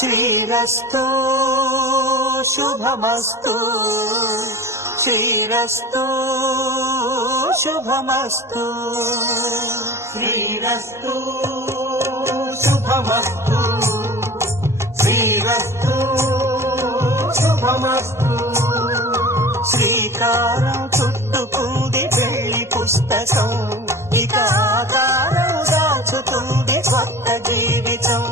శ్రీరస్తు శుభమస్తు శ్రీరస్తు శుభమస్తు శ్రీరస్తు శుభమస్తు శ్రీరస్తు శుభమస్తు శ్రీకారం చుట్టుకుంది వెళ్లి పుస్తకం ఇక ఆకారం దాచుతుంది కొత్త జీవితం